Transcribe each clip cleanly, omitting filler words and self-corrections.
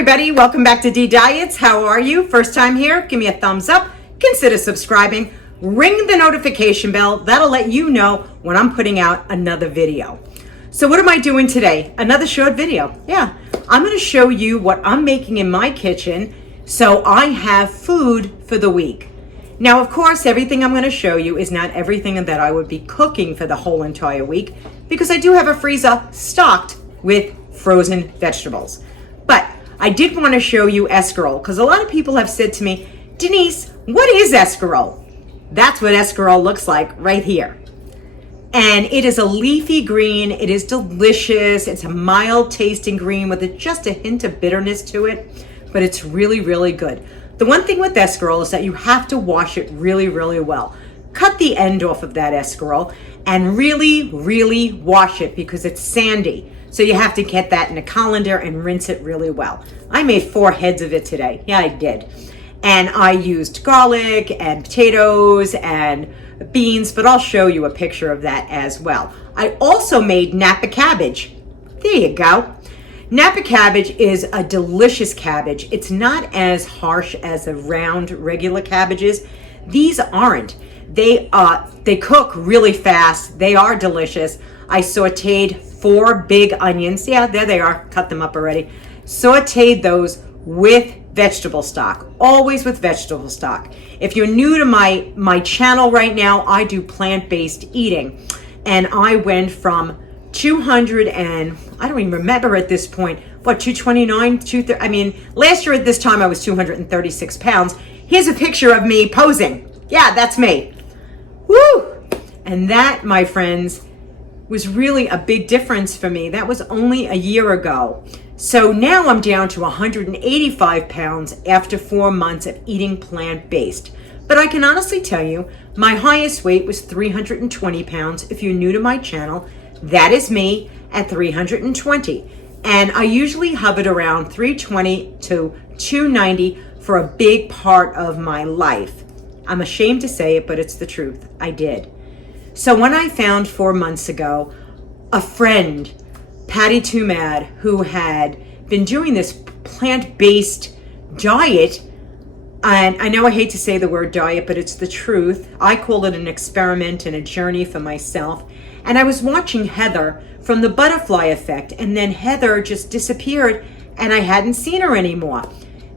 everybody, welcome back to DEEDIETS. How are you? First time here, give me a thumbs up, consider subscribing, ring the notification bell. That'll let you know when I'm putting out another video. So what am I doing today? Another short video. Yeah, I'm going to show you what I'm making in my kitchen so I have food for the week. Now, of course, everything I'm going to show you is not everything that I would be cooking for the whole entire week, because I do have a freezer stocked with frozen vegetables. But I did want to show you escarole, because a lot of people have said to me, Denise, what is escarole? That's what escarole looks like right here. And it is a leafy green. It is delicious. It's a mild tasting green with just a hint of bitterness to it, but it's really, really good. The one thing with escarole is that you have to wash it really, really well. Cut the end off of that escarole and really, really wash it because it's sandy. So you have to get that in a colander and rinse it really well. I made 4 heads of it today. Yeah, I did. And I used garlic and potatoes and beans, but I'll show you a picture of that as well. I also made Napa Cabbage. There you go. Napa Cabbage is a delicious cabbage. It's not as harsh as the round regular cabbages. These aren't. They cook really fast. They are delicious. I sauteed 4 big onions. Yeah, there they are. Cut them up already. Sauteed those with vegetable stock. Always with vegetable stock. If you're new to my channel right now, I do plant-based eating. And I went from 200 and I don't even remember at this point, what, 229, 230? I mean, last year at this time I was 236 pounds. Here's a picture of me posing. Yeah, that's me. Woo! And that, my friends, was really a big difference for me. That was only a year ago. So now I'm down to 185 pounds after 4 months of eating plant-based. But I can honestly tell you, my highest weight was 320 pounds. If you're new to my channel, that is me at 320. And I usually hovered around 320 to 290 for a big part of my life. I'm ashamed to say it, but it's the truth. I did. So when I found 4 months ago, a friend, Patty Too Mad, who had been doing this plant-based diet, and I know I hate to say the word diet, but it's the truth. I call it an experiment and a journey for myself. And I was watching Heather from the Butterfly Effect, and then Heather just disappeared and I hadn't seen her anymore.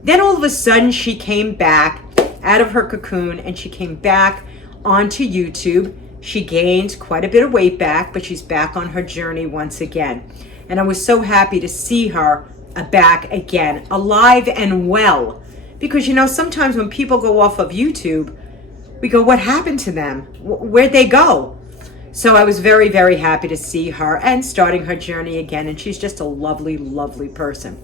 Then all of a sudden she came back out of her cocoon and she came back onto YouTube. She gained quite a bit of weight back, but she's back on her journey once again. And I was so happy to see her back again, alive and well. Because, you know, sometimes when people go off of YouTube, we go, what happened to them? Where'd they go? So I was very, very happy to see her and starting her journey again. And she's just a lovely, lovely person.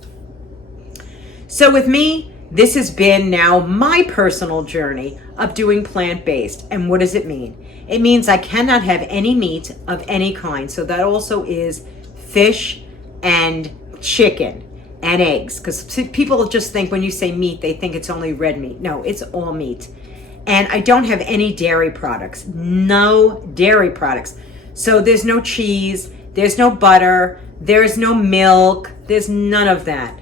So with me, this has been now my personal journey of doing plant-based. And what does it mean? It means I cannot have any meat of any kind. So that also is fish and chicken and eggs. Because people just think when you say meat, they think it's only red meat. No, it's all meat. And I don't have any dairy products. No dairy products. So there's no cheese, there's no butter, there's no milk, there's none of that.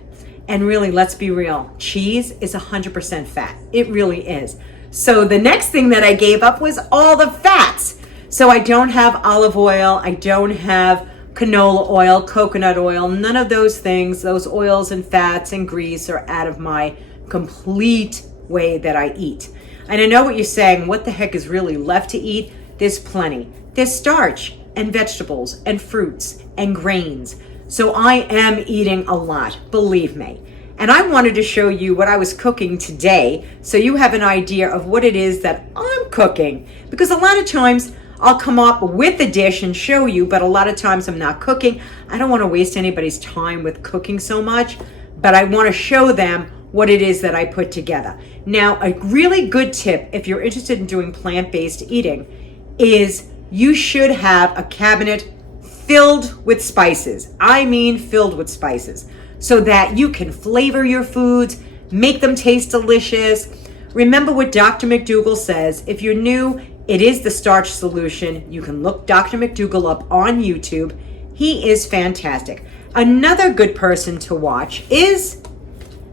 And really, let's be real, cheese is 100% fat. It really is. So the next thing that I gave up was all the fats. So I don't have olive oil, I don't have canola oil, coconut oil, none of those things. Those oils and fats and grease are out of my complete way that I eat. And I know what you're saying, what the heck is really left to eat? There's plenty. There's starch and vegetables and fruits and grains. So I am eating a lot, believe me. And I wanted to show you what I was cooking today so you have an idea of what it is that I'm cooking. Because a lot of times I'll come up with a dish and show you, but a lot of times I'm not cooking. I don't want to waste anybody's time with cooking so much, but I want to show them what it is that I put together. Now, a really good tip if you're interested in doing plant-based eating is you should have a cabinet filled with spices. I mean filled with spices, so that you can flavor your foods, make them taste delicious. Remember what Dr. McDougall says. If you're new, it is the starch solution. You can look Dr. McDougall up on YouTube. He is fantastic. Another good person to watch is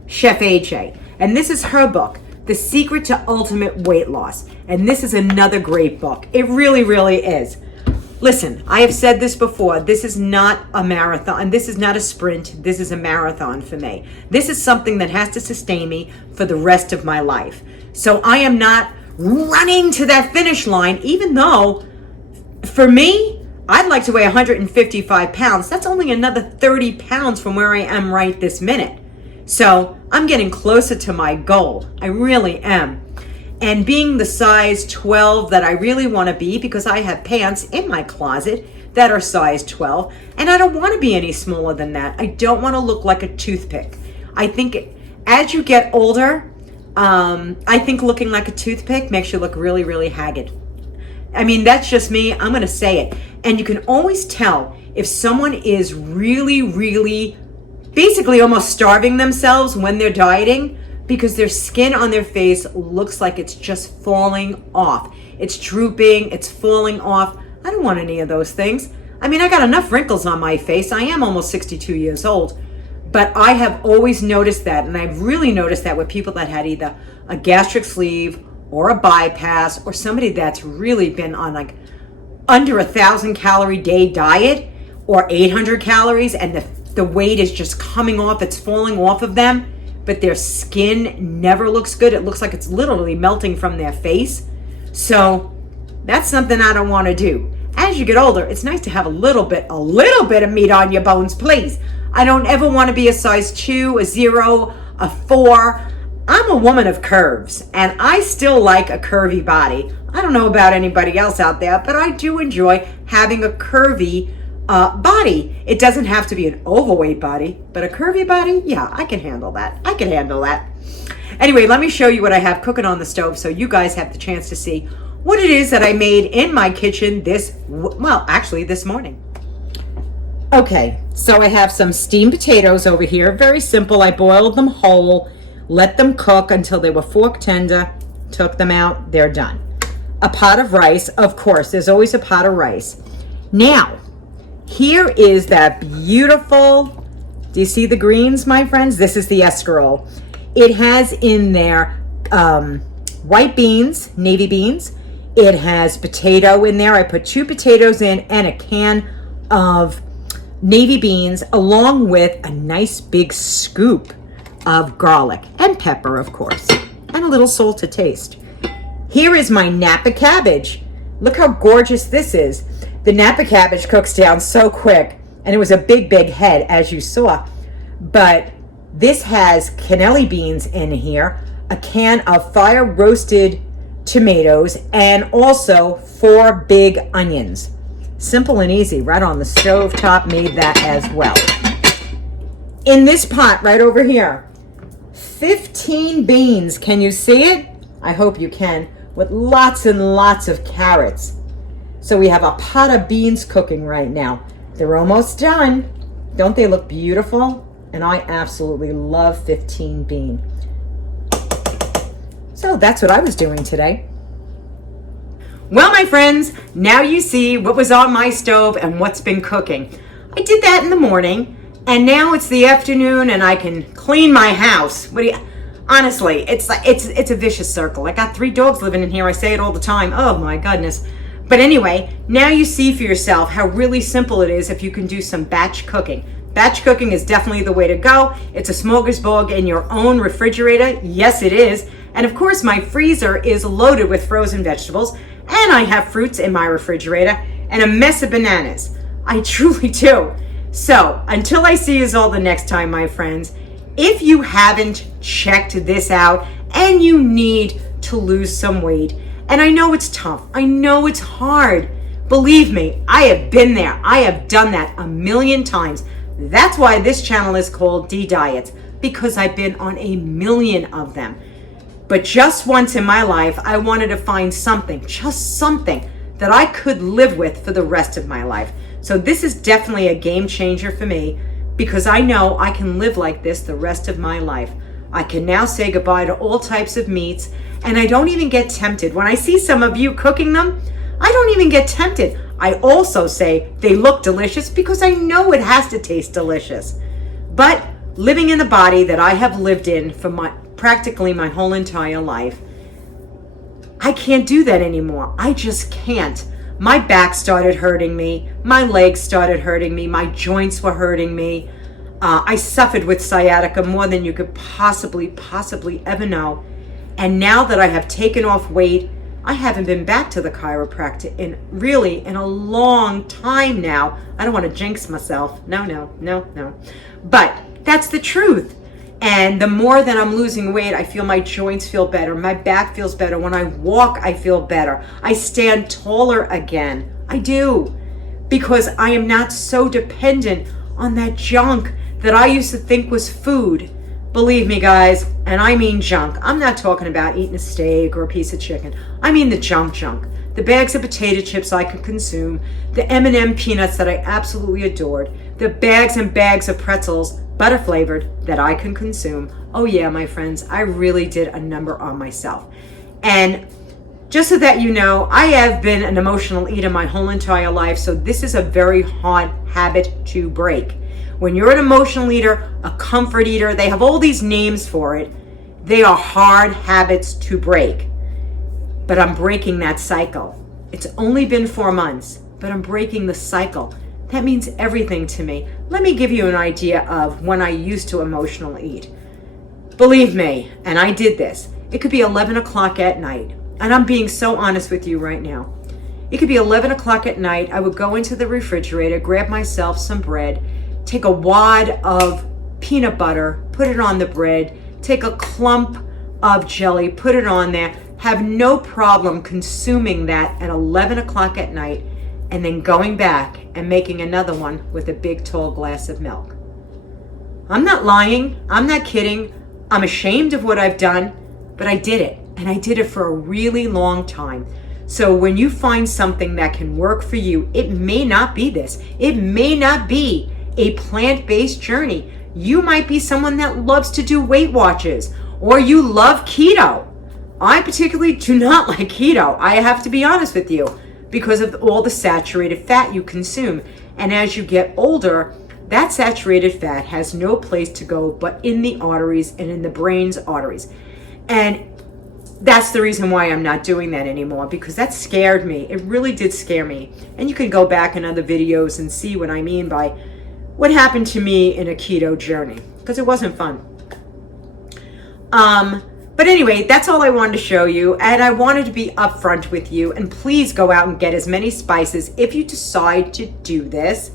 Chef AJ. And this is her book, The Secret to Ultimate Weight Loss. And this is another great book. It really, really is. Listen, I have said this before. This is not a marathon. This is not a sprint. This is a marathon for me. This is something that has to sustain me for the rest of my life. So I am not running to that finish line, even though for me, I'd like to weigh 155 pounds. That's only another 30 pounds from where I am right this minute. So I'm getting closer to my goal. I really am. And being the size 12 that I really want to be, because I have pants in my closet that are size 12, and I don't want to be any smaller than that. I don't want to look like a toothpick. I think as you get older, I think looking like a toothpick makes you look really, really haggard. I mean, that's just me. I'm going to say it. And you can always tell if someone is really, really basically almost starving themselves when they're dieting, because their skin on their face looks like it's just falling off. It's drooping, it's falling off. I don't want any of those things. I mean, I got enough wrinkles on my face. I am almost 62 years old. But I have always noticed that, and I've really noticed that with people that had either a gastric sleeve or a bypass, or somebody that's really been on like under 1,000 calorie day diet or 800 calories, and the weight is just coming off, it's falling off of them, but their skin never looks good. It looks like it's literally melting from their face. So that's something I don't want to do. As you get older, it's nice to have a little bit of meat on your bones, please. I don't ever want to be a size 2, a 0, a 4. I'm a woman of curves, and I still like a curvy body. I don't know about anybody else out there, but I do enjoy having a curvy body. It doesn't have to be an overweight body, but a curvy body, yeah, I can handle that. I can handle that. Anyway, let me show you what I have cooking on the stove so you guys have the chance to see what it is that I made in my kitchen this morning. Okay, so I have some steamed potatoes over here. Very simple. I boiled them whole, let them cook until they were fork tender, took them out, they're done. A pot of rice, of course, there's always a pot of rice. Now, here is that beautiful, do you see the greens, my friends? This is the escarole. It has in there white beans, navy beans. It has potato in there. I put 2 potatoes in and a can of navy beans, along with a nice big scoop of garlic and pepper, of course, and a little salt to taste. Here is my Napa cabbage. Look how gorgeous this is. The Napa cabbage cooks down so quick, and it was a big, big head, as you saw. But this has cannelli beans in here, a can of fire-roasted tomatoes, and also 4 big onions. Simple and easy, right on the stove top, made that as well. In this pot right over here, 15 beans. Can you see it? I hope you can, with lots and lots of carrots. So we have a pot of beans cooking right now. They're almost done. Don't they look beautiful? And I absolutely love 15 bean. So that's what I was doing today. Well, my friends, now you see what was on my stove and what's been cooking. I did that in the morning, and now it's the afternoon and I can clean my house. Honestly, it's a vicious circle. I got 3 dogs living in here. I say it all the time. Oh my goodness. But anyway, now you see for yourself how really simple it is if you can do some batch cooking. Batch cooking is definitely the way to go. It's a smorgasbord in your own refrigerator. Yes, it is. And of course, my freezer is loaded with frozen vegetables, and I have fruits in my refrigerator and a mess of bananas. I truly do. So until I see you all the next time, my friends, if you haven't checked this out and you need to lose some weight, and I know it's tough, I know it's hard, believe me, I have been there. I have done that a million times. That's why this channel is called DEEDIETS, because I've been on a million of them. But just once in my life, I wanted to find something, just something that I could live with for the rest of my life. So this is definitely a game changer for me, because I know I can live like this the rest of my life. I can now say goodbye to all types of meats, and I don't even get tempted. When I see some of you cooking them, I don't even get tempted. I also say they look delicious because I know it has to taste delicious. But living in the body that I have lived in for practically my whole entire life, I can't do that anymore. I just can't. My back started hurting me. My legs started hurting me. My joints were hurting me. I suffered with sciatica more than you could possibly ever know. And now that I have taken off weight, I haven't been back to the chiropractor in a long time now. I don't want to jinx myself. No. But that's the truth. And the more that I'm losing weight, I feel my joints feel better. My back feels better. When I walk, I feel better. I stand taller again. I do. Because I am not so dependent on that junk that I used to think was food. Believe me, guys, and I mean junk. I'm not talking about eating a steak or a piece of chicken. I mean the junk. The bags of potato chips I could consume, the M&M peanuts that I absolutely adored, the bags and bags of pretzels, butter flavored, that I can consume. Oh yeah, my friends, I really did a number on myself. And just so that you know, I have been an emotional eater my whole entire life, so this is a very hard habit to break. When you're an emotional eater, a comfort eater, they have all these names for it. They are hard habits to break. But I'm breaking that cycle. It's only been 4 months, but I'm breaking the cycle. That means everything to me. Let me give you an idea of when I used to emotional eat. Believe me, and I did this, it could be 11 o'clock at night. And I'm being so honest with you right now. It could be 11 o'clock at night. I would go into the refrigerator, grab myself some bread, take a wad of peanut butter, put it on the bread, take a clump of jelly, put it on there, have no problem consuming that at 11 o'clock at night, and then going back and making another one with a big tall glass of milk. I'm not lying. I'm not kidding. I'm ashamed of what I've done, but I did it, and I did it for a really long time. So when you find something that can work for you, it may not be this. It may not be a plant-based journey. You might be someone that loves to do Weight Watchers, or you love keto. I particularly do not like keto. I have to be honest with you, because of all the saturated fat you consume. And as you get older, that saturated fat has no place to go but in the arteries and in the brain's arteries. And that's the reason why I'm not doing that anymore, because that scared me. It really did scare me. And you can go back in other videos and see what I mean by what happened to me in a keto journey, because it wasn't fun. But anyway, that's all I wanted to show you, and I wanted to be upfront with you. And please go out and get as many spices. If you decide to do this,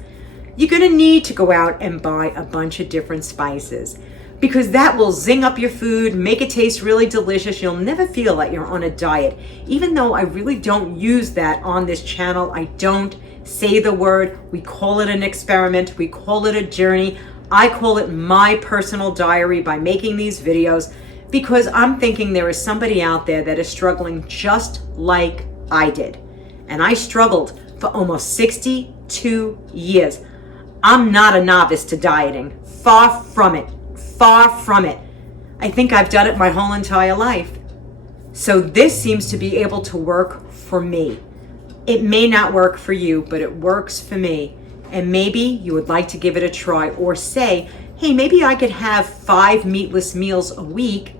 you're going to need to go out and buy a bunch of different spices, because that will zing up your food, make it taste really delicious. You'll never feel like you're on a diet. Even though I really don't use that on this channel, I don't say the word. We call it an experiment. We call it a journey. I call it my personal diary by making these videos, because I'm thinking there is somebody out there that is struggling just like I did. And I struggled for almost 62 years. I'm not a novice to dieting. Far from it. Far from it. I think I've done it my whole entire life. So this seems to be able to work for me. It may not work for you, but it works for me. And maybe you would like to give it a try, or say, hey, maybe I could have 5 meatless meals a week,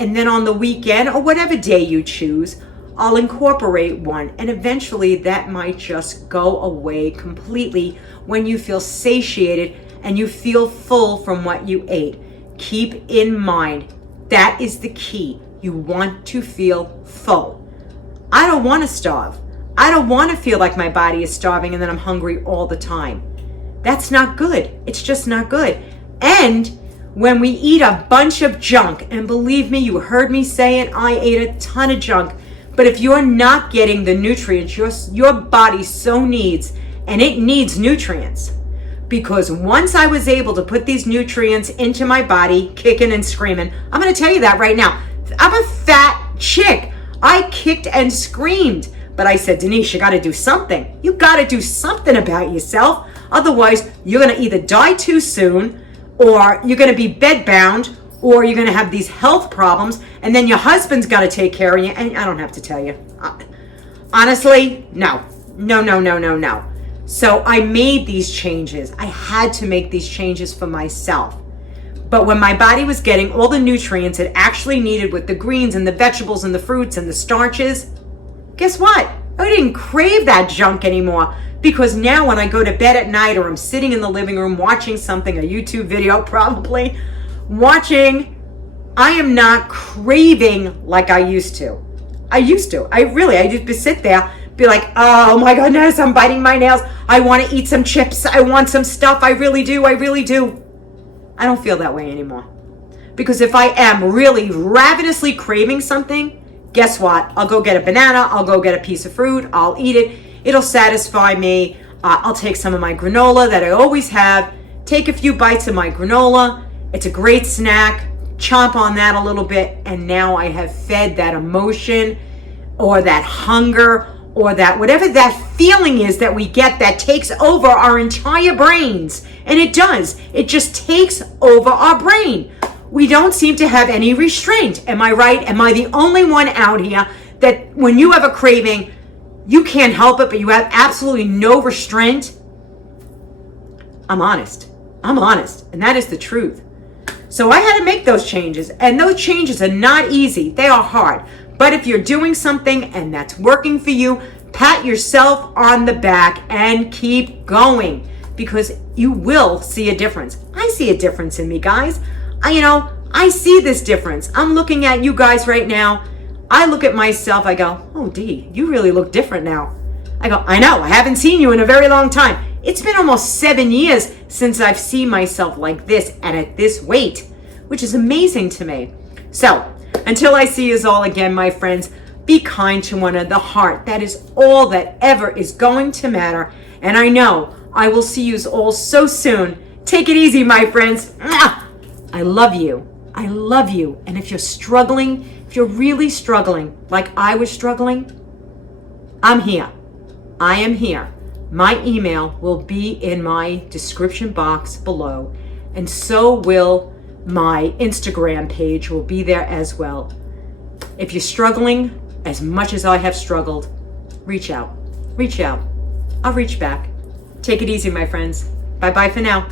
and then on the weekend, or whatever day you choose, I'll incorporate one. And eventually that might just go away completely when you feel satiated and you feel full from what you ate. Keep in mind, that is the key. You want to feel full. I don't want to starve. I don't want to feel like my body is starving and then I'm hungry all the time. That's not good. It's just not good. And when we eat a bunch of junk, and believe me, you heard me say it, I ate a ton of junk, but if you're not getting the nutrients your body so needs, and it needs nutrients, because once I was able to put these nutrients into my body, kicking and screaming, I'm going to tell you that right now. I'm a fat chick. I kicked and screamed, but I said, Denise, you got to do something. You got to do something about yourself. Otherwise, you're going to either die too soon, or you're going to be bedbound, or you're going to have these health problems, and then your husband's got to take care of you. And I don't have to tell you. Honestly, no. So I made these changes. I had to make these changes for myself. But when my body was getting all the nutrients it actually needed with the greens and the vegetables and the fruits and the starches, guess what? I didn't crave that junk anymore, because now when I go to bed at night or I'm sitting in the living room watching something, a YouTube video probably, I am not craving like I used to. I used to just sit there, be like, oh my goodness, I'm biting my nails. I want to eat some chips. I want some stuff. I really do. I don't feel that way anymore. Because if I am really ravenously craving something, guess what? I'll go get a banana. I'll go get a piece of fruit. I'll eat it. It'll satisfy me. I'll take some of my granola that I always have. Take a few bites of my granola. It's a great snack. Chomp on that a little bit. And now I have fed that emotion or that hunger or that whatever that feeling is that we get that takes over our entire brains. And it does. It just takes over our brain. We don't seem to have any restraint. Am I right? Am I the only one out here that when you have a craving, you can't help it, but you have absolutely no restraint? I'm honest. And that is the truth. So I had to make those changes. And those changes are not easy. They are hard. But if you're doing something and that's working for you, pat yourself on the back and keep going, because you will see a difference. I see a difference in me, guys. I see this difference. I'm looking at you guys right now. I look at myself. I go, oh, Dee, you really look different now. I go, I know. I haven't seen you in a very long time. It's been almost 7 years since I've seen myself like this and at this weight, which is amazing to me. So until I see you all again, my friends, be kind to one another. The heart, that is all that ever is going to matter. And I know I will see you all so soon. Take it easy, my friends. I love you. And if you're struggling, if you're really struggling like I was struggling, I'm here. I am here. My email will be in my description box below, and so will my Instagram page will be there as well. If you're struggling as much as I have struggled, reach out. I'll reach back. Take it easy, my friends. Bye-bye for now.